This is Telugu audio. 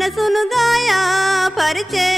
మనసును గాయా పరిచే